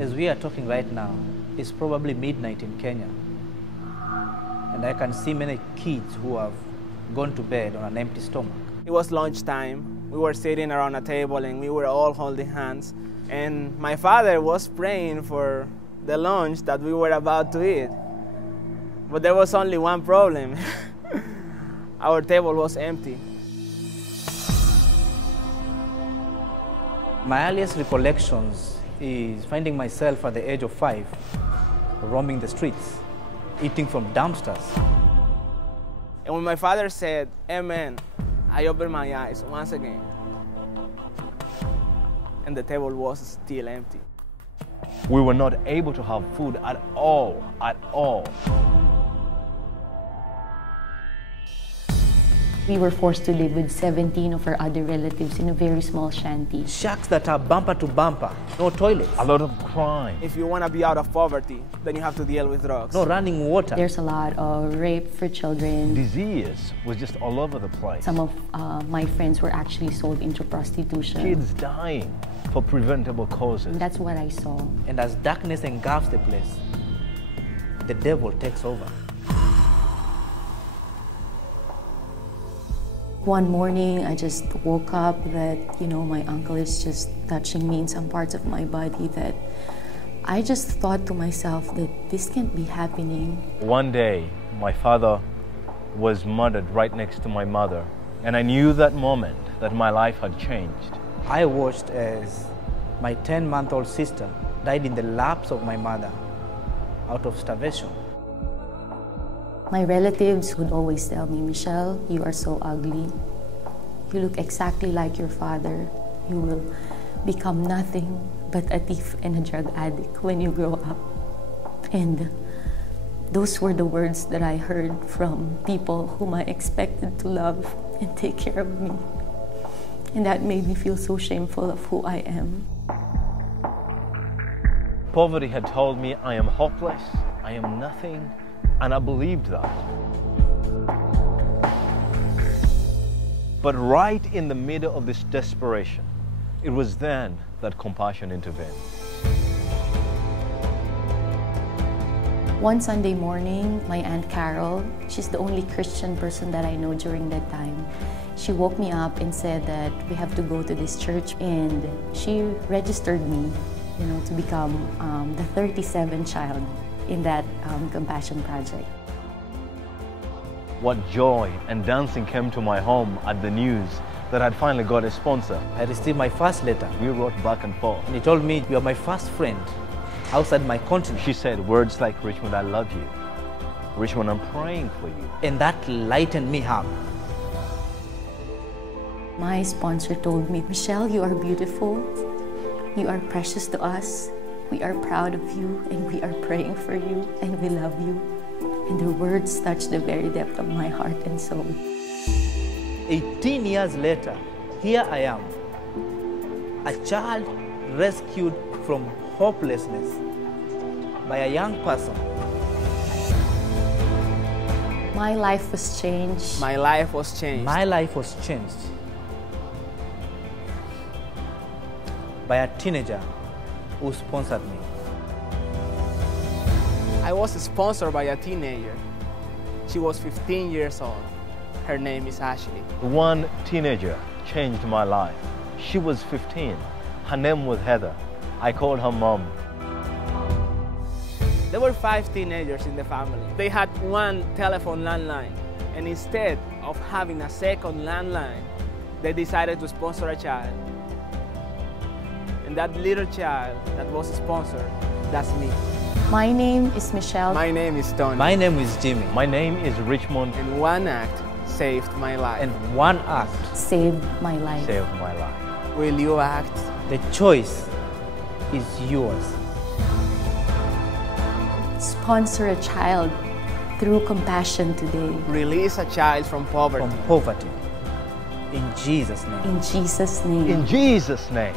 As we are talking right now, it's probably midnight in Kenya. And I can see many kids who have gone to bed on an empty stomach. It was lunchtime. We were sitting around a table and we were all holding hands. And my father was praying for the lunch that we were about to eat. But there was only one problem. Our table was empty. My earliest recollections is finding myself at the age of 5, roaming the streets, eating from dumpsters. And when my father said, "Amen," I opened my eyes once again. And the table was still empty. We were not able to have food at all. We were forced to live with 17 of our other relatives in a very small shanty. Shacks that are bumper to bumper, no toilets. A lot of crime. If you want to be out of poverty, then you have to deal with drugs. No running water. There's a lot of rape for children. Disease was just all over the place. Some of my friends were actually sold into prostitution. Kids dying for preventable causes. And that's what I saw. And as darkness engulfs the place, the devil takes over. One morning, I just woke up that, my uncle is just touching me in some parts of my body, that I just thought to myself that this can't be happening. One day, my father was murdered right next to my mother, and I knew that moment that my life had changed. I watched as my 10-month-old sister died in the laps of my mother out of starvation. My relatives would always tell me, "Michelle, you are so ugly. You look exactly like your father. You will become nothing but a thief and a drug addict when you grow up." And those were the words that I heard from people whom I expected to love and take care of me. And that made me feel so shameful of who I am. Poverty had told me I am hopeless, I am nothing, and I believed that. But right in the middle of this desperation, it was then that compassion intervened. One Sunday morning, my Aunt Carol, she's the only Christian person that I know during that time, she woke me up and said that we have to go to this church, and she registered me, to become the 37th child in that compassion project. What joy and dancing came to my home at the news that I'd finally got a sponsor. I received my first letter. We wrote back and forth. And he told me, "You are my first friend outside my continent." She said words like, "Richmond, I love you. Richmond, I'm praying for you." And that lightened me up. My sponsor told me, "Michelle, you are beautiful. You are precious to us. We are proud of you, and we are praying for you, and we love you." And the words touched the very depth of my heart and soul. 18 years later, here I am, a child rescued from hopelessness by a young person. My life was changed. My life was changed. My life was changed by a teenager who sponsored me. I was sponsored by a teenager. She was 15 years old. Her name is Ashley. One teenager changed my life. She was 15. Her name was Heather. I called her mom. There were 5 teenagers in the family. They had one telephone landline, and instead of having a second landline, they decided to sponsor a child. And that little child that was sponsored, that's me. My name is Michelle. My name is Tony. My name is Jimmy. My name is Richmond. And one act saved my life. And one act Saved my life. Saved my life. Will you act? The choice is yours. Sponsor a child through compassion today. Release a child from poverty. From poverty. In Jesus' name. In Jesus' name. In Jesus' name.